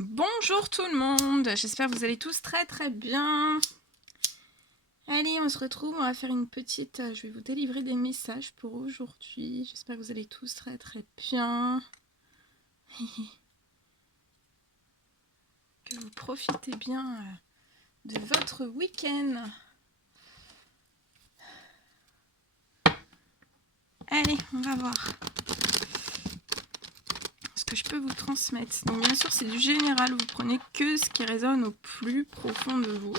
Bonjour tout le monde, j'espère que vous allez tous très très bien. Allez, on se retrouve, on va faire une petite... je vais vous délivrer des messages pour aujourd'hui. J'espère que vous allez tous très très bien. Que vous profitez bien de votre week-end. Allez, on va voir ce que je peux vous transmettre. Donc bien sûr, c'est du général, vous prenez que ce qui résonne au plus profond de vous.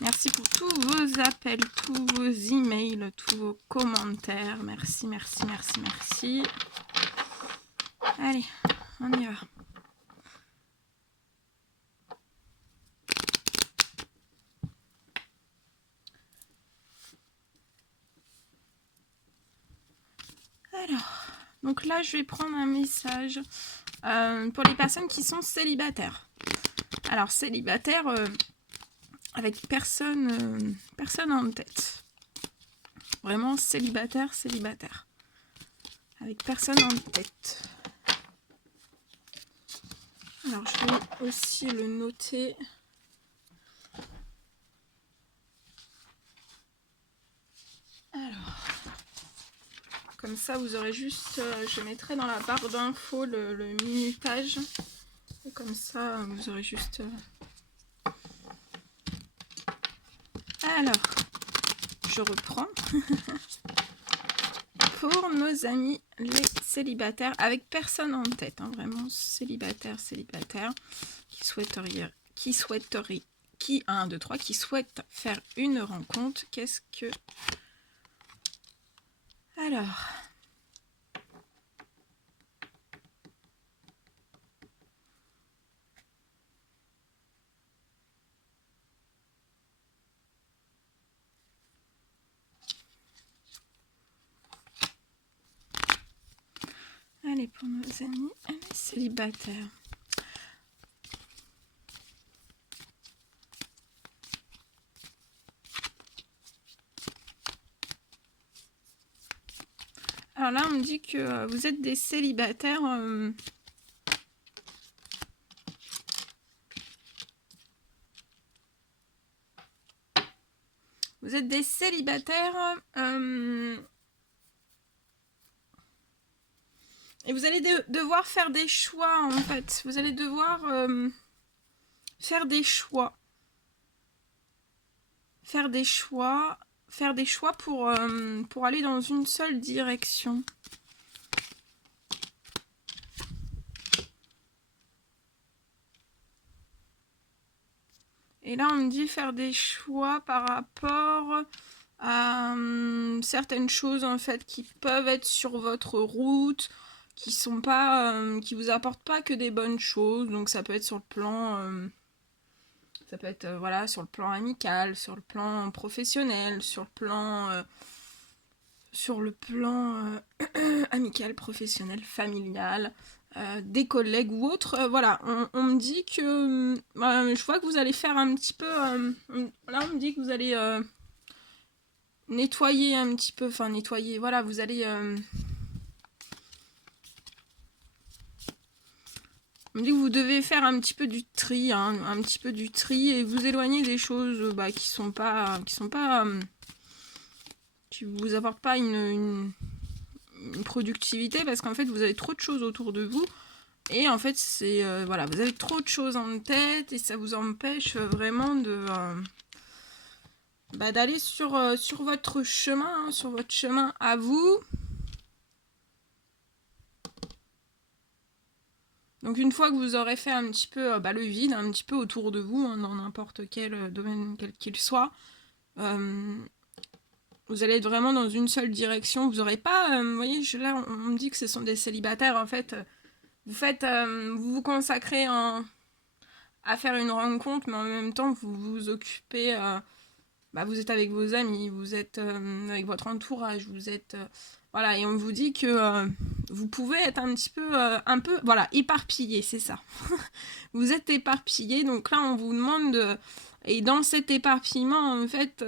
Merci pour tous vos appels, tous vos emails, tous vos commentaires. Merci, merci, merci, merci. Allez, on y va. Alors, donc là, je vais prendre un message pour les personnes qui sont célibataires. Alors, célibataire avec personne en tête. Vraiment célibataire, célibataire. Avec personne en tête. Alors, je vais aussi le noter. Alors, comme ça, vous aurez juste... je mettrai dans la barre d'infos le minutage. Et comme ça, vous aurez juste... Alors, je reprends. Pour nos amis les célibataires, avec personne en tête, hein, vraiment célibataire, qui souhaitent faire une rencontre. Qu'est-ce que... Alors... Allez, pour nos amis les célibataires. Alors là, on me dit que vous êtes des célibataires... Vous êtes des célibataires... Et vous allez devoir faire des choix, en fait. Vous allez devoir faire des choix. Faire des choix pour aller dans une seule direction. Et là, on me dit faire des choix par rapport à certaines choses, en fait, qui peuvent être sur votre route, qui sont pas, qui vous apportent pas que des bonnes choses. Donc ça peut être sur le plan, ça peut être voilà, sur le plan amical, sur le plan professionnel, sur le plan amical, professionnel, familial, des collègues ou autres. Voilà, on me dit que je vois que vous allez faire un petit peu. Là, on me dit que vous allez nettoyer un petit peu, enfin nettoyer. Voilà, vous allez on me dit que vous devez faire un petit peu du tri, hein, un petit peu du tri et vous éloigner des choses qui vous apportent pas une productivité, parce qu'en fait vous avez trop de choses autour de vous et en fait c'est voilà, vous avez trop de choses en tête et ça vous empêche vraiment de d'aller sur votre chemin, hein, sur votre chemin à vous. Donc une fois que vous aurez fait un petit peu le vide, un petit peu autour de vous, hein, dans n'importe quel domaine quel qu'il soit, vous allez être vraiment dans une seule direction. Vous n'aurez pas, vous voyez, là on me dit que ce sont des célibataires, en fait, vous vous consacrez à faire une rencontre, mais en même temps vous vous occupez, vous êtes avec vos amis, vous êtes avec votre entourage, vous êtes... voilà, et on vous dit que vous pouvez être un peu, voilà, éparpillé, c'est ça. Vous êtes éparpillé, donc là on vous demande et dans cet éparpillement, en fait,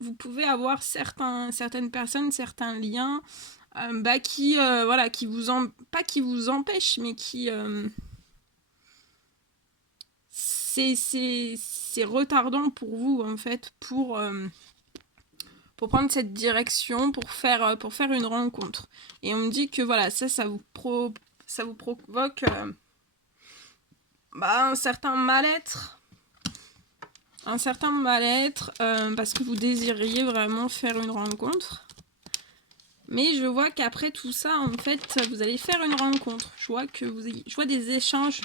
vous pouvez avoir certaines personnes, certains liens voilà, pas qui vous empêche, mais qui c'est retardant pour vous en fait pour prendre cette direction, pour faire une rencontre. Et on me dit que voilà, ça vous provoque un certain mal-être. Parce que vous désiriez vraiment faire une rencontre. Mais je vois qu'après tout ça, en fait, vous allez faire une rencontre. Je vois des échanges.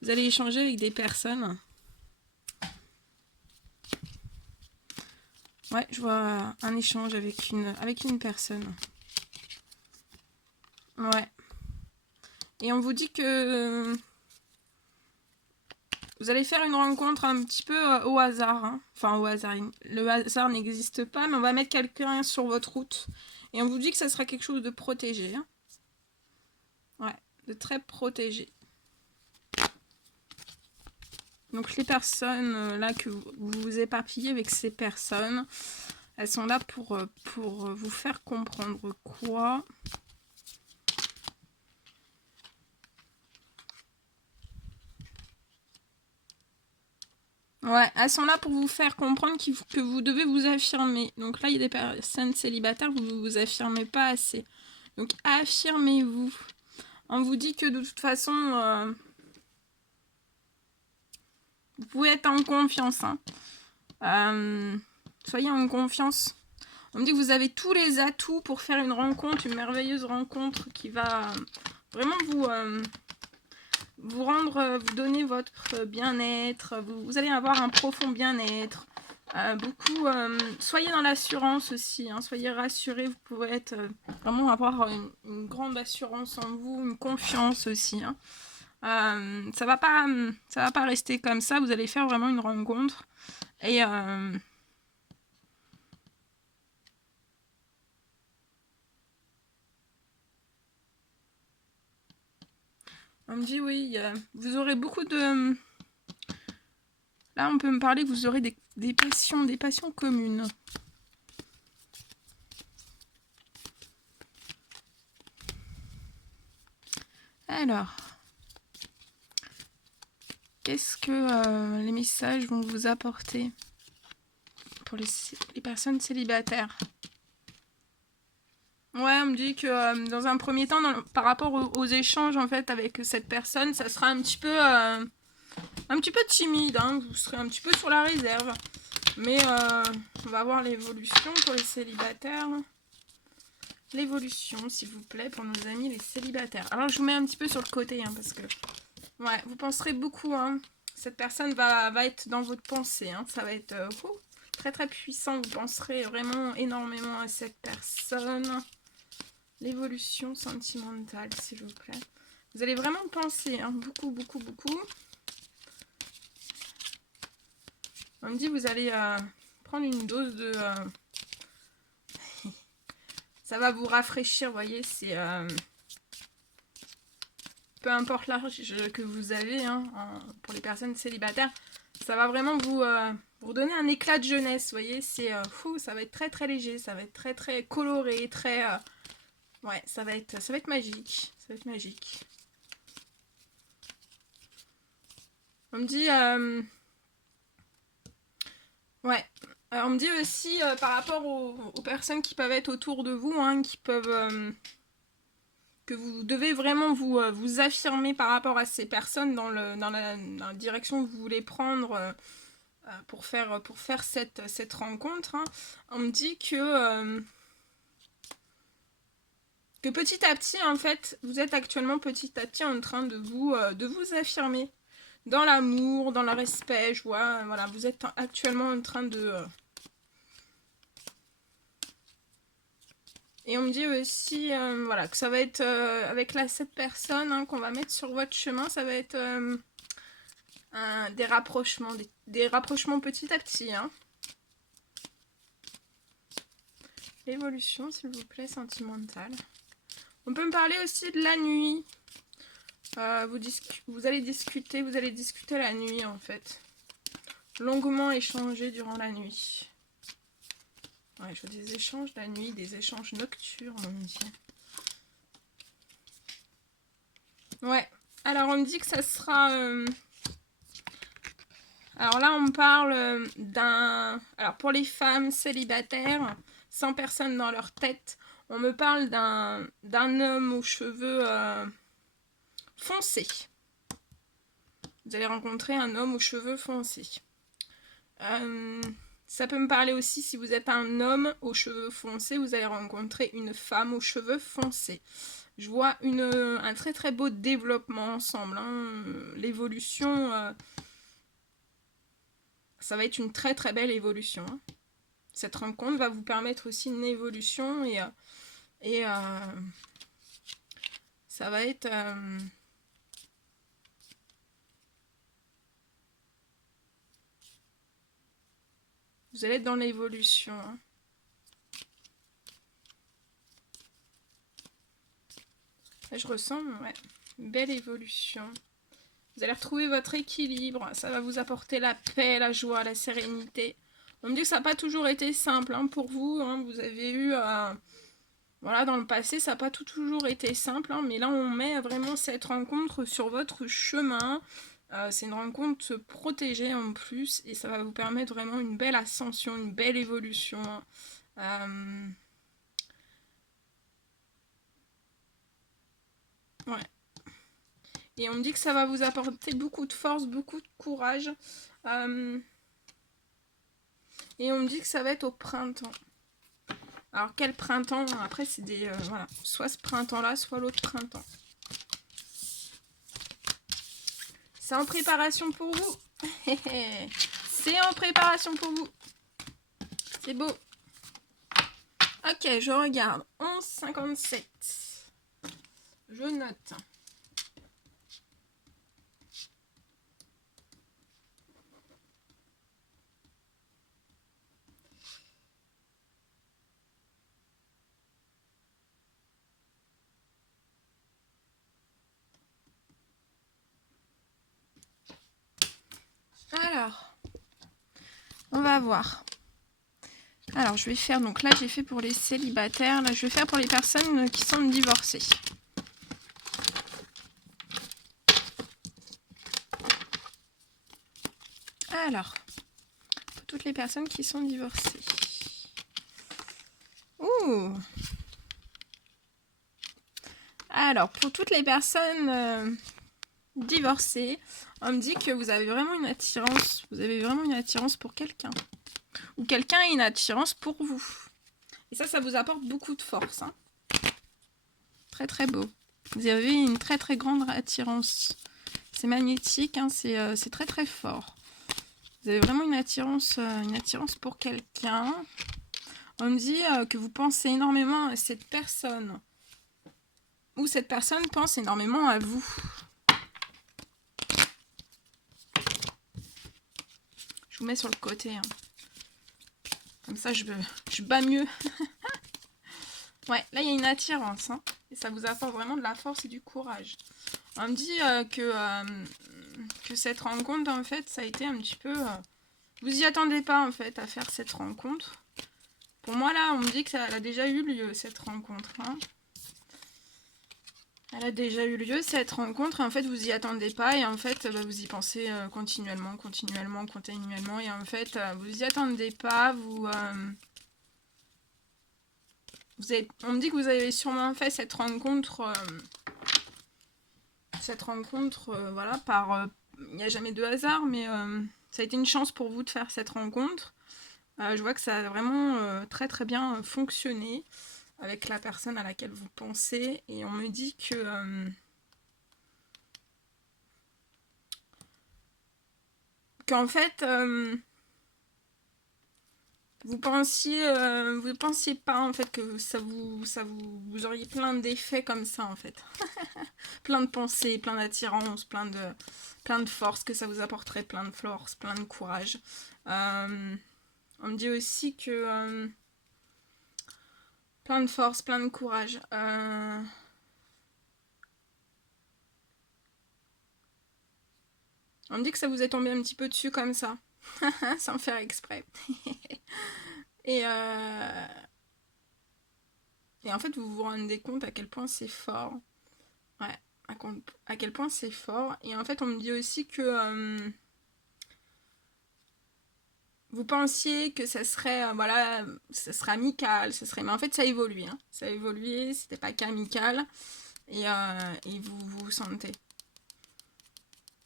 Vous allez échanger avec des personnes. Ouais, je vois un échange avec une personne. Ouais. Et on vous dit que vous allez faire une rencontre un petit peu au hasard. Hein. Enfin, au hasard. Le hasard n'existe pas, mais on va mettre quelqu'un sur votre route. Et on vous dit que ça sera quelque chose de protégé. Hein. Ouais, de très protégé. Donc les personnes là que vous vous éparpillez avec ces personnes, elles sont là pour vous faire comprendre quoi? Ouais, elles sont là pour vous faire comprendre que vous devez vous affirmer. Donc là, il y a des personnes célibataires, vous ne vous affirmez pas assez. Donc affirmez-vous. On vous dit que de toute façon, vous pouvez être en confiance. Hein. Soyez en confiance. On me dit que vous avez tous les atouts pour faire une rencontre, une merveilleuse rencontre qui va vraiment vous rendre, vous donner votre bien-être. Vous allez avoir un profond bien-être. Soyez dans l'assurance aussi. Hein, soyez rassurés. Vous pouvez être vraiment avoir une grande assurance en vous, une confiance aussi. Hein. Ça va pas rester comme ça. Vous allez faire vraiment une rencontre. Et on me dit oui, vous aurez beaucoup de... Là, on peut me parler que vous aurez des passions communes. Alors, qu'est-ce que les messages vont vous apporter pour les personnes célibataires? Ouais, on me dit que dans un premier temps, par rapport aux échanges en fait avec cette personne, ça sera un petit peu timide. Hein, vous serez un petit peu sur la réserve. Mais on va voir l'évolution pour les célibataires. L'évolution, s'il vous plaît, pour nos amis les célibataires. Alors, je vous mets un petit peu sur le côté, hein, parce que... Ouais, vous penserez beaucoup, hein. Cette personne va être dans votre pensée, hein. Ça va être très très puissant. Vous penserez vraiment énormément à cette personne. L'évolution sentimentale, s'il vous plaît. Vous allez vraiment penser, hein, beaucoup, beaucoup, beaucoup. On me dit vous allez prendre une dose de... ça va vous rafraîchir, vous voyez, c'est... peu importe l'âge que vous avez, hein, pour les personnes célibataires, ça va vraiment vous donner un éclat de jeunesse, vous voyez, c'est ça va être très très léger, ça va être très très coloré, très... ouais, ça va être magique, ça va être magique. On me dit... ouais, on me dit aussi par rapport aux personnes qui peuvent être autour de vous, hein, qui peuvent... que vous devez vraiment vous affirmer par rapport à ces personnes dans la direction que vous voulez prendre pour faire cette rencontre. Hein. On me dit que petit à petit, en fait, vous êtes actuellement petit à petit en train de vous affirmer dans l'amour, dans le respect. Je vois, voilà, vous êtes actuellement en train de... Et on me dit aussi voilà, que ça va être avec cette personne hein, qu'on va mettre sur votre chemin, ça va être des rapprochements, des rapprochements petit à petit. Hein. L'évolution, s'il vous plaît, sentimentale. On peut me parler aussi de la nuit. Vous allez discuter la nuit en fait. Longuement échanger durant la nuit. Ouais, je vois des échanges la nuit, des échanges nocturnes, on me dit. Ouais. Alors, on me dit que ça sera... Alors là, on me parle d'un... Alors, pour les femmes célibataires, sans personne dans leur tête, on me parle d'un homme aux cheveux foncés. Vous allez rencontrer un homme aux cheveux foncés. Ça peut me parler aussi si vous êtes un homme aux cheveux foncés, vous allez rencontrer une femme aux cheveux foncés. Je vois un très très beau développement ensemble. Hein. L'évolution, ça va être une très très belle évolution. Hein. Cette rencontre va vous permettre aussi une évolution et ça va être... vous allez être dans l'évolution. Hein. Là, je ressens ouais, une belle évolution. Vous allez retrouver votre équilibre. Ça va vous apporter la paix, la joie, la sérénité. On me dit que ça n'a pas toujours été simple hein, pour vous. Hein. Vous avez eu... voilà, dans le passé, ça n'a pas toujours été simple. Hein, mais là, on met vraiment cette rencontre sur votre chemin. C'est une rencontre protégée en plus. Et ça va vous permettre vraiment une belle ascension, une belle évolution. Ouais. Et on me dit que ça va vous apporter beaucoup de force, beaucoup de courage. Et on me dit que ça va être au printemps. Alors quel printemps? Après c'est des... voilà. Soit ce printemps-là, soit l'autre printemps. C'est en préparation pour vous. C'est en préparation pour vous. C'est beau. Ok, je regarde. 11,57. Je note. Alors, on va voir. Alors, je vais faire, donc là, j'ai fait pour les célibataires. Là, je vais faire pour les personnes qui sont divorcées. Alors, pour toutes les personnes qui sont divorcées. Ouh! Alors, pour toutes les personnes divorcées, on me dit que vous avez vraiment une attirance. Vous avez vraiment une attirance pour quelqu'un. Ou quelqu'un a une attirance pour vous. Et ça vous apporte beaucoup de force. Hein. Très très beau. Vous avez une très très grande attirance. C'est magnétique, hein, c'est très très fort. Vous avez vraiment une attirance pour quelqu'un. On me dit que vous pensez énormément à cette personne. Ou cette personne pense énormément à vous. Je vous mets sur le côté. Hein. Comme ça, je bats mieux. Ouais, là, il y a une attirance. Hein, et ça vous apporte vraiment de la force et du courage. On me dit que cette rencontre, en fait, ça a été un petit peu... vous y attendez pas, en fait, à faire cette rencontre. Pour moi, là, on me dit que ça a déjà eu lieu, cette rencontre. Hein. Elle a déjà eu lieu, cette rencontre, et en fait, vous y attendez pas, et en fait, vous y pensez continuellement, et en fait, vous y attendez pas, on me dit que vous avez sûrement fait cette rencontre, voilà, par... il n'y a jamais de hasard, mais ça a été une chance pour vous de faire cette rencontre. Je vois que ça a vraiment très très bien fonctionné avec la personne à laquelle vous pensez, et on me dit que... qu'en fait... vous pensiez pas en fait que vous auriez plein d'effets comme ça en fait. Plein de pensées, plein d'attirance, plein de force, que ça vous apporterait plein de force, plein de courage. On me dit aussi que plein de force, plein de courage. On me dit que ça vous est tombé un petit peu dessus comme ça, sans faire exprès. Et en fait, vous vous rendez compte à quel point c'est fort. Ouais. à quel point c'est fort. Et en fait, on me dit aussi que vous pensiez que ça serait, voilà, ça serait amical, ça serait... Mais en fait, ça a évolué. Hein. Ça a évolué, c'était pas qu'amical. Et vous vous sentez.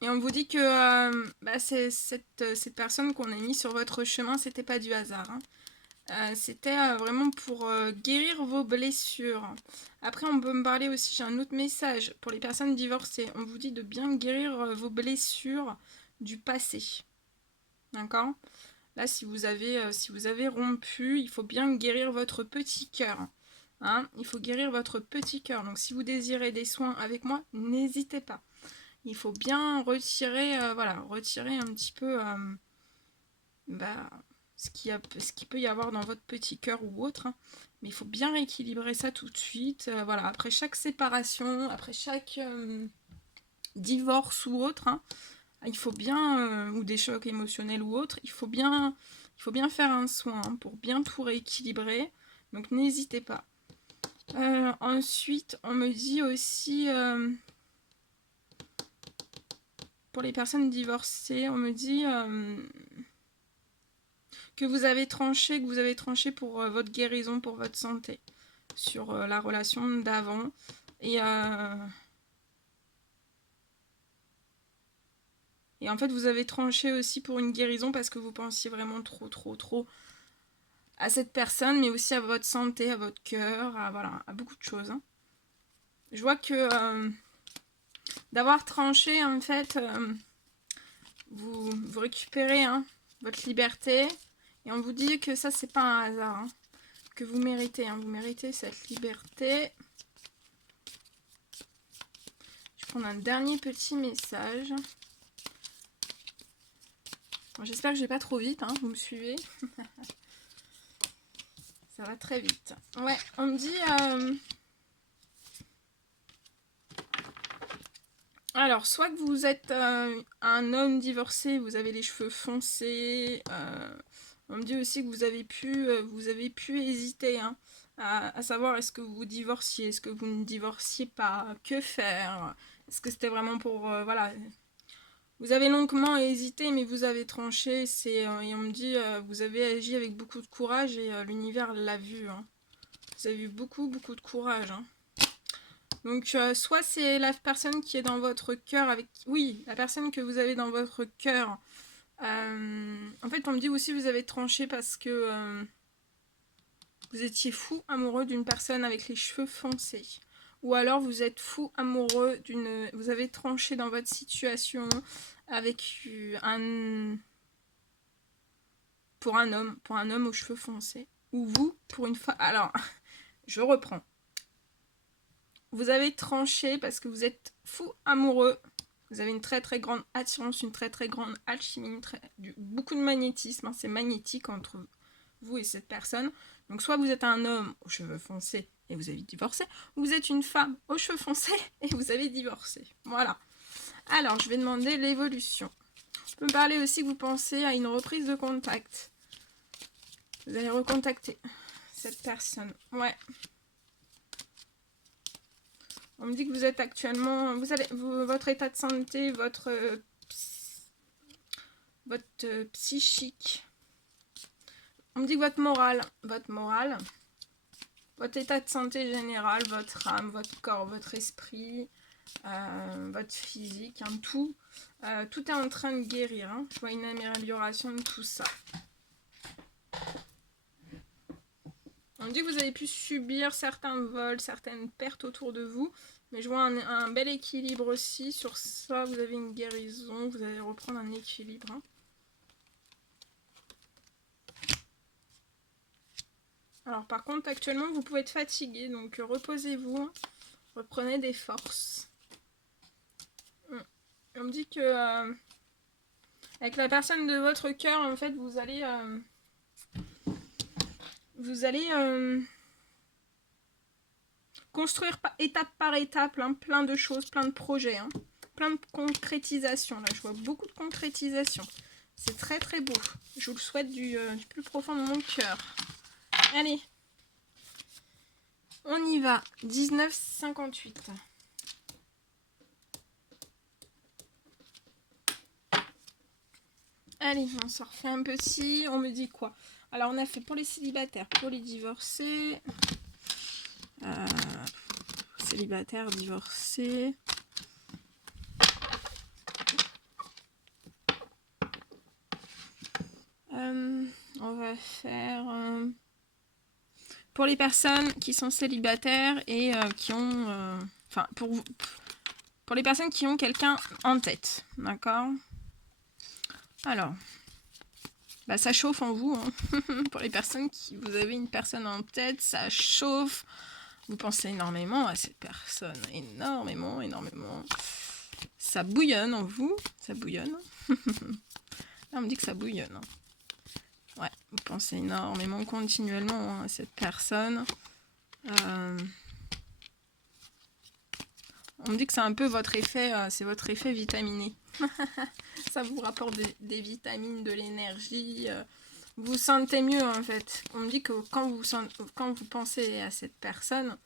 Et on vous dit que cette personne qu'on a mis sur votre chemin, c'était pas du hasard. Hein. C'était vraiment pour guérir vos blessures. Après, on peut me parler aussi, j'ai un autre message. Pour les personnes divorcées, on vous dit de bien guérir vos blessures du passé. D'accord ? Là, si vous avez rompu, il faut bien guérir votre petit cœur. Hein, il faut guérir votre petit cœur. Donc, si vous désirez des soins avec moi, n'hésitez pas. Il faut bien retirer, retirer un petit peu ce qu'il peut y avoir dans votre petit cœur ou autre. Hein. Mais il faut bien rééquilibrer ça tout de suite. Voilà, après chaque séparation, après chaque divorce ou autre, hein, il faut bien, ou des chocs émotionnels ou autres, il faut bien faire un soin hein, pour bien tout rééquilibrer. Donc n'hésitez pas. Ensuite, on me dit aussi, pour les personnes divorcées, on me dit que vous avez tranché pour votre guérison, pour votre santé, sur la relation d'avant. Et en fait, vous avez tranché aussi pour une guérison parce que vous pensiez vraiment trop à cette personne, mais aussi à votre santé, à votre cœur, à beaucoup de choses. Hein. Je vois que d'avoir tranché, en fait, vous récupérez hein, votre liberté. Et on vous dit que ça, c'est pas un hasard. Hein, que vous méritez. Hein, vous méritez cette liberté. Je vais prendre un dernier petit message. Bon, j'espère que je vais pas trop vite. Hein, vous me suivez. Ça va très vite. Ouais, on me dit... Alors, soit que vous êtes un homme divorcé, vous avez les cheveux foncés. On me dit aussi que vous avez pu hésiter hein, à savoir est-ce que vous divorciez, est-ce que vous ne divorciez pas, que faire. Est-ce que c'était vraiment pour... voilà. Vous avez longuement hésité, mais vous avez tranché. Et on me dit vous avez agi avec beaucoup de courage et l'univers l'a vu. Hein. Vous avez eu beaucoup de courage. Hein. Donc, soit c'est la personne qui est dans votre cœur avec... Oui, la personne que vous avez dans votre cœur. En fait, on me dit aussi que vous avez tranché parce que vous étiez fou amoureux d'une personne avec les cheveux foncés. Ou alors vous êtes fou amoureux d'une... Vous avez tranché dans votre situation avec un... Pour un homme aux cheveux foncés. Ou vous, pour une femme... Alors, je reprends. Vous avez tranché parce que vous êtes fou amoureux. Vous avez une très grande attirance, une très grande alchimie, beaucoup de magnétisme. Hein, c'est magnétique entre vous et cette personne. Donc soit vous êtes un homme aux cheveux foncés et vous avez divorcé, ou vous êtes une femme aux cheveux foncés et vous avez divorcé. Voilà. Alors, je vais demander l'évolution. On peut me parler aussi que vous pensez à une reprise de contact. Vous allez recontacter cette personne. Ouais. On me dit que vous êtes actuellement... votre état de santé, votre psychique. On me dit que votre morale, votre état de santé général, votre âme, votre corps, votre esprit, votre physique, hein, tout est en train de guérir. Hein. Je vois une amélioration de tout ça. On me dit que vous avez pu subir certains vols, certaines pertes autour de vous. Mais je vois un bel équilibre aussi. Sur ça, vous avez une guérison. Vous allez reprendre un équilibre. Hein. Alors par contre, actuellement, vous pouvez être fatigué. Donc reposez-vous. Hein. Reprenez des forces. On me dit que avec la personne de votre cœur, en fait, vous allez construire étape par étape hein, plein de choses, plein de projets, hein, plein de concrétisation. Là, je vois beaucoup de concrétisation. C'est très beau. Je vous le souhaite du plus profond de mon cœur. Allez, on y va. 19,58. Allez, on s'en refait un petit. On me dit quoi? Alors, on a fait pour les célibataires, pour les divorcés. Célibataires, divorcés. On va faire... pour les personnes qui sont célibataires et qui ont... Enfin, pour les personnes qui ont quelqu'un en tête. D'accord? Alors... Bah, ça chauffe en vous. Hein. Pour les personnes qui... Vous avez une personne en tête, ça chauffe. Vous pensez énormément à cette personne. Énormément, énormément. Ça bouillonne en vous. Ça bouillonne. Là, on me dit que ça bouillonne. Ouais, vous pensez énormément, continuellement à cette personne. On me dit que c'est un peu votre effet, c'est votre effet vitaminé. Ça vous rapporte des vitamines, de l'énergie. Vous vous sentez mieux en fait. On me dit que quand vous pensez à cette personne,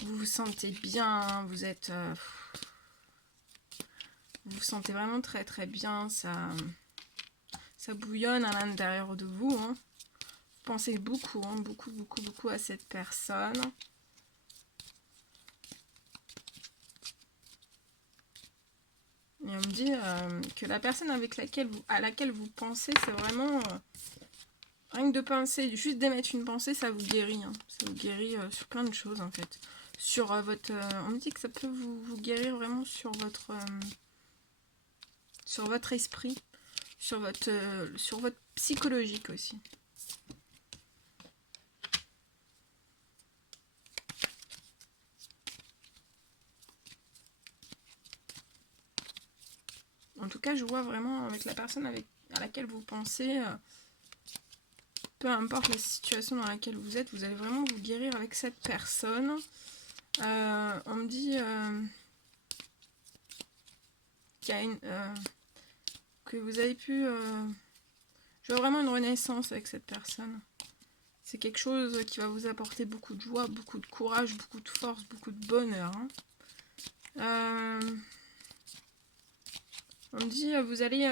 vous vous sentez bien, vous êtes... vous vous sentez vraiment très très bien, ça bouillonne à l'intérieur de vous. Hein. Vous pensez beaucoup, hein, beaucoup à cette personne. Et on me dit que la personne à laquelle vous pensez, c'est vraiment... rien que de penser, juste d'émettre une pensée, ça vous guérit. Hein. Ça vous guérit sur plein de choses en fait. Sur votre... on me dit que ça peut vous guérir vraiment sur votre esprit, sur votre psychologique aussi. En tout cas, je vois vraiment avec la personne à laquelle vous pensez, peu importe la situation dans laquelle vous êtes, vous allez vraiment vous guérir avec cette personne. On me dit qu'il y a que vous avez pu... je vois vraiment une renaissance avec cette personne. C'est quelque chose qui va vous apporter beaucoup de joie, beaucoup de courage, beaucoup de force, beaucoup de bonheur. Hein. On me dit, vous allez...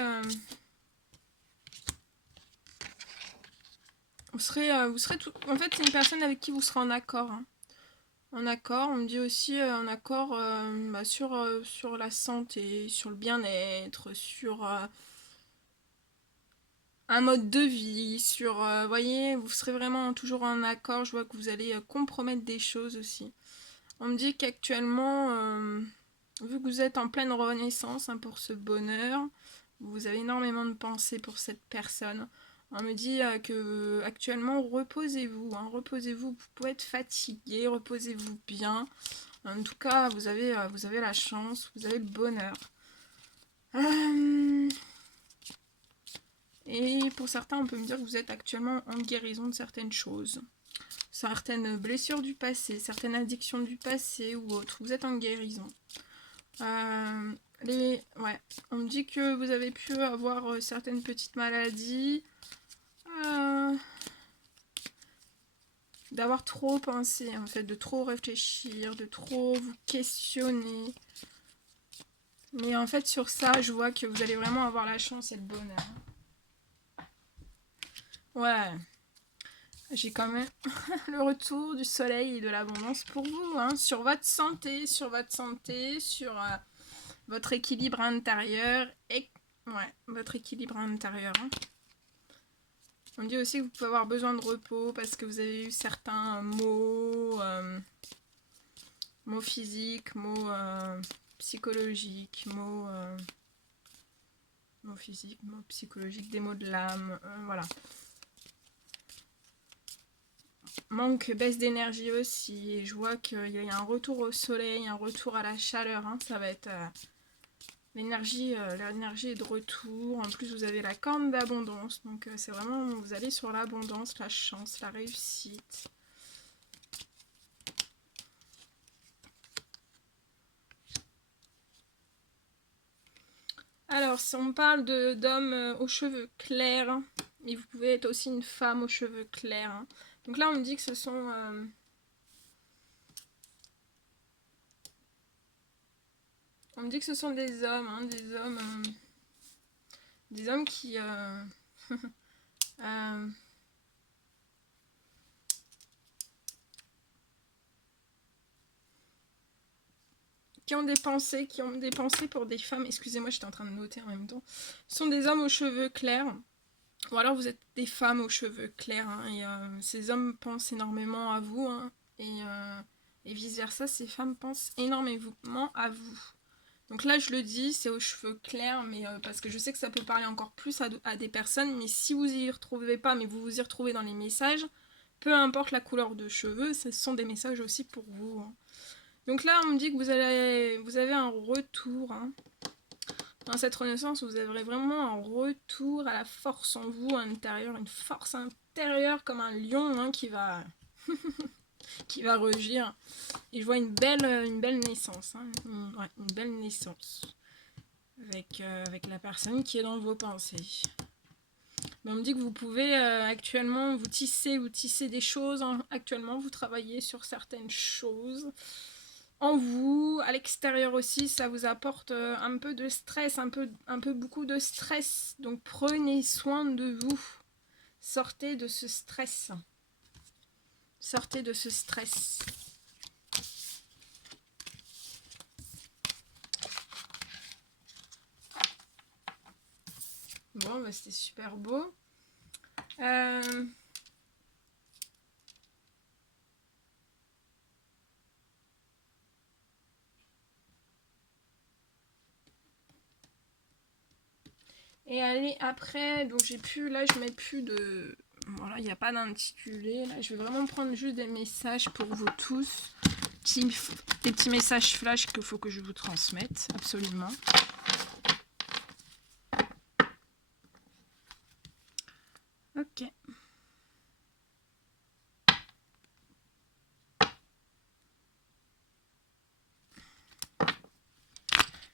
vous serez tout... En fait, c'est une personne avec qui vous serez en accord. Hein. En accord, on me dit aussi en accord sur la santé, sur le bien-être, sur un mode de vie, sur... voyez, vous serez vraiment toujours en accord. Je vois que vous allez compromettre des choses aussi. On me dit qu'actuellement, vu que vous êtes en pleine renaissance hein, pour ce bonheur, vous avez énormément de pensées pour cette personne. On me dit que actuellement, reposez-vous. Hein, reposez-vous, vous pouvez être fatigué, reposez-vous bien. En tout cas, vous avez la chance, vous avez le bonheur. Et pour certains, on peut me dire que vous êtes actuellement en guérison de certaines choses. Certaines blessures du passé, certaines addictions du passé ou autres. Vous êtes en guérison. Ouais, on me dit que vous avez pu avoir certaines petites maladies. D'avoir trop pensé, en fait, de trop réfléchir, de trop vous questionner. Mais en fait, sur ça, je vois que vous allez vraiment avoir la chance et le bonheur. Ouais. J'ai quand même le retour du soleil et de l'abondance pour vous, hein, sur votre santé, sur votre équilibre intérieur et ouais, votre équilibre intérieur. Hein. On dit aussi que vous pouvez avoir besoin de repos parce que vous avez eu certains maux, mots physiques, mots psychologiques, mots physiques, mots psychologiques, des mots de l'âme, voilà. Manque, baisse d'énergie aussi. Et je vois qu'il y a un retour au soleil, un retour à la chaleur. Hein. Ça va être l'énergie est de retour. En plus, vous avez la corne d'abondance. Donc, c'est vraiment, vous allez sur l'abondance, la chance, la réussite. Alors, si on parle d'hommes aux cheveux clairs, mais vous pouvez être aussi une femme aux cheveux clairs. Hein. Donc là, on me dit que ce sont... on me dit que ce sont des hommes, hein, Des hommes qui... qui ont des pensées pour des femmes, excusez-moi, j'étais en train de noter en même temps, ce sont des hommes aux cheveux clairs, ou alors vous êtes des femmes aux cheveux clairs, hein, et ces hommes pensent énormément à vous, hein, et vice-versa, ces femmes pensent énormément à vous. Donc là, je le dis, c'est aux cheveux clairs, mais parce que je sais que ça peut parler encore plus à des personnes, mais si vous y retrouvez pas, mais vous vous y retrouvez dans les messages, peu importe la couleur de cheveux, ce sont des messages aussi pour vous, hein. Donc là, on me dit que vous avez un retour, hein. Dans cette renaissance, vous avez vraiment un retour à la force en vous intérieure, une force intérieure comme un lion, hein, qui va rugir. Et je vois une belle naissance, hein, une belle naissance avec la personne qui est dans vos pensées. Mais on me dit que vous pouvez actuellement vous tisser des choses, hein. Actuellement, vous travaillez sur certaines choses. En vous, à l'extérieur aussi, ça vous apporte un peu de stress, un peu beaucoup de stress. Donc prenez soin de vous. Sortez de ce stress. Sortez de ce stress. Bon, bah, c'était super beau. Et allez, après, donc j'ai plus, là je mets plus de... Voilà, il n'y a pas d'intitulé. Là, je vais vraiment prendre juste des messages pour vous tous. Des petits messages flash qu'il faut que je vous transmette, absolument. Ok.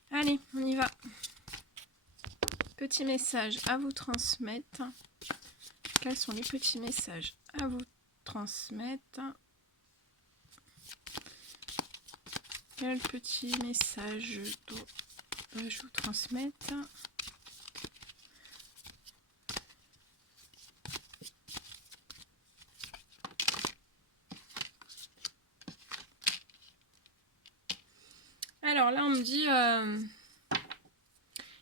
Allez, on y va. Petits messages à vous transmettre. Quels sont les petits messages à vous transmettre? Quel petit message dois-je vous transmettre? Alors là, on me dit...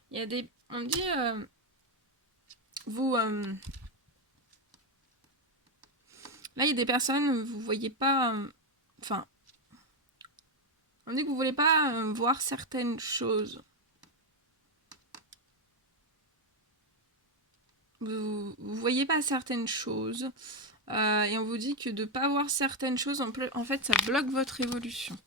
il y a des... On me dit... vous... là, il y a des personnes, vous voyez pas... Enfin... on dit que vous voulez pas voir certaines choses. Vous voyez pas certaines choses. Et on vous dit que de pas voir certaines choses, en fait, ça bloque votre évolution.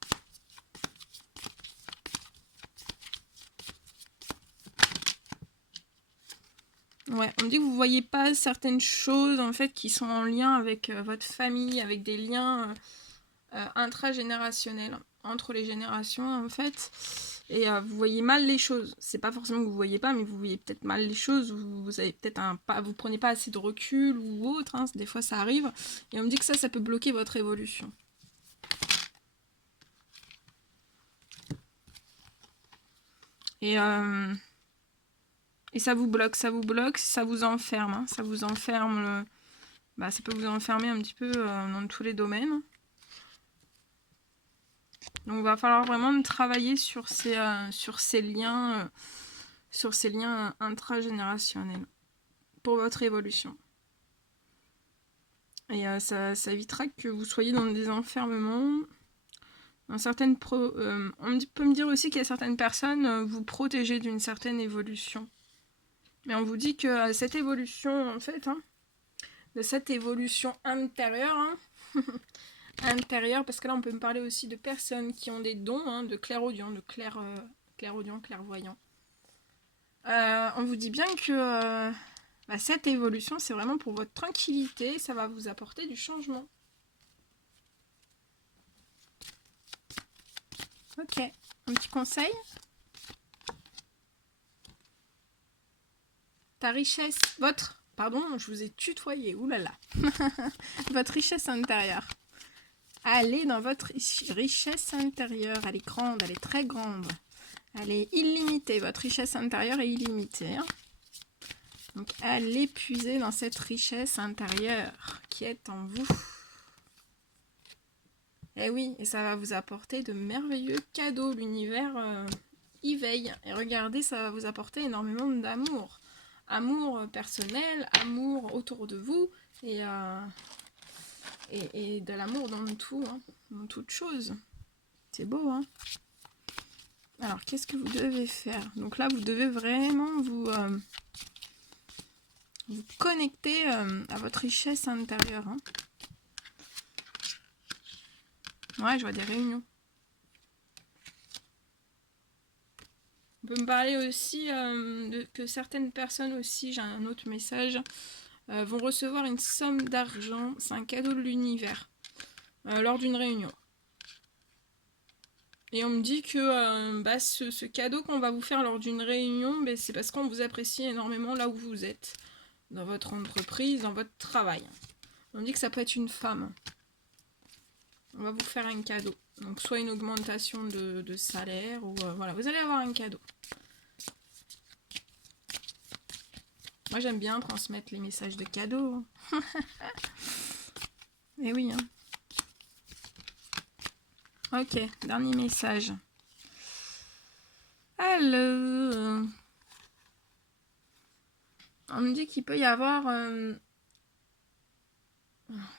Ouais, on dit que vous voyez pas certaines choses, en fait, qui sont en lien avec votre famille, avec des liens intragénérationnels, entre les générations, en fait. Et vous voyez mal les choses. C'est pas forcément que vous voyez pas, mais vous voyez peut-être mal les choses, vous avez peut-être vous prenez pas assez de recul ou autre, hein, des fois ça arrive. Et on me dit que ça peut bloquer votre évolution. Et ça vous bloque, ça vous enferme, hein, ça vous enferme, ça peut vous enfermer un petit peu dans tous les domaines. Donc il va falloir vraiment travailler sur ces liens intragénérationnels pour votre évolution. Et ça évitera que vous soyez dans des enfermements. Dans certaines on peut me dire aussi qu'il y a certaines personnes vous protégez d'une certaine évolution. Mais on vous dit que cette évolution, en fait, hein, de cette évolution intérieure, hein, intérieure, parce que là on peut me parler aussi de personnes qui ont des dons, hein, de clairaudient, clairvoyant. On vous dit bien que cette évolution, c'est vraiment pour votre tranquillité, ça va vous apporter du changement. Ok, un petit conseil. Ta richesse, pardon, je vous ai tutoyé, oulala. Votre richesse intérieure. Allez dans votre richesse intérieure, elle est grande, elle est très grande. Elle est illimitée, votre richesse intérieure est illimitée, hein. Donc allez puiser dans cette richesse intérieure qui est en vous. Et oui, et ça va vous apporter de merveilleux cadeaux. L'univers y veille. Et regardez, ça va vous apporter énormément d'amour. Amour personnel, amour autour de vous et de l'amour dans tout, hein, dans toute chose. C'est beau, hein? Alors, qu'est-ce que vous devez faire? Donc là, vous devez vraiment vous connecter à votre richesse intérieure. Hein. Ouais, je vois des réunions. On peut me parler aussi que certaines personnes aussi, j'ai un autre message, vont recevoir une somme d'argent. C'est un cadeau de l'univers lors d'une réunion. Et on me dit que ce cadeau qu'on va vous faire lors d'une réunion, c'est parce qu'on vous apprécie énormément là où vous êtes, dans votre entreprise, dans votre travail. On me dit que ça peut être une femme. On va vous faire un cadeau. Donc soit une augmentation de salaire, ou voilà, vous allez avoir un cadeau. Moi j'aime bien transmettre les messages de cadeaux. Et oui, hein. Ok, dernier message. Alors, on me dit qu'il peut y avoir...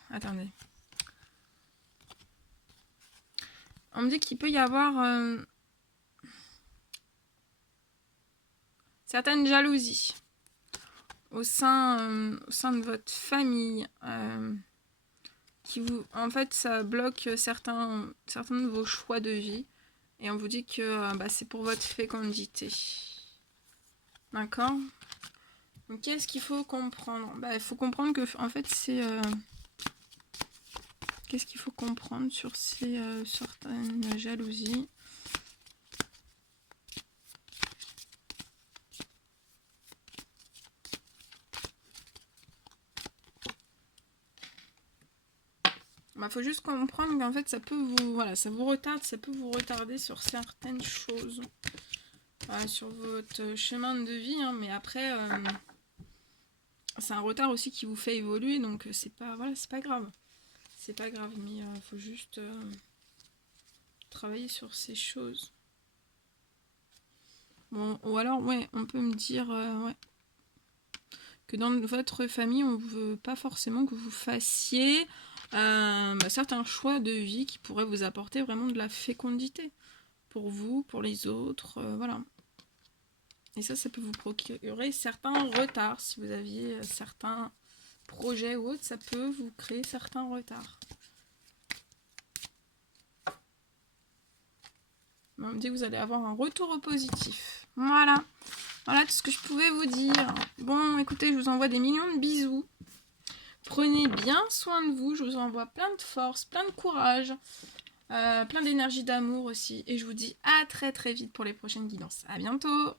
Attendez. On me dit qu'il peut y avoir certaines jalousies au sein de votre famille. Qui vous, en fait, ça bloque certains de vos choix de vie. Et on vous dit que c'est pour votre fécondité. D'accord? Donc, qu'est-ce qu'il faut comprendre? Il faut comprendre que, en fait, c'est... Qu'est-ce qu'il faut comprendre sur ces certaines jalousies? Faut juste comprendre qu'en fait, ça peut vous... Voilà, ça vous retarde, ça peut vous retarder sur certaines choses. Sur votre chemin de vie, hein, mais après... c'est un retard aussi qui vous fait évoluer, donc c'est pas grave. C'est pas grave, mais il faut juste travailler sur ces choses. Bon, ou alors, ouais, on peut me dire que dans votre famille, on ne veut pas forcément que vous fassiez certains choix de vie qui pourraient vous apporter vraiment de la fécondité. Pour vous, pour les autres, voilà. Et ça peut vous procurer certains retards. Si vous aviez certains projets ou autres, ça peut vous créer certains retards. On me dit que vous allez avoir un retour au positif. Voilà. Voilà tout ce que je pouvais vous dire. Bon, écoutez, je vous envoie des millions de bisous. Prenez bien soin de vous. Je vous envoie plein de force, plein de courage, plein d'énergie d'amour aussi. Et je vous dis à très très vite pour les prochaines guidances. À bientôt.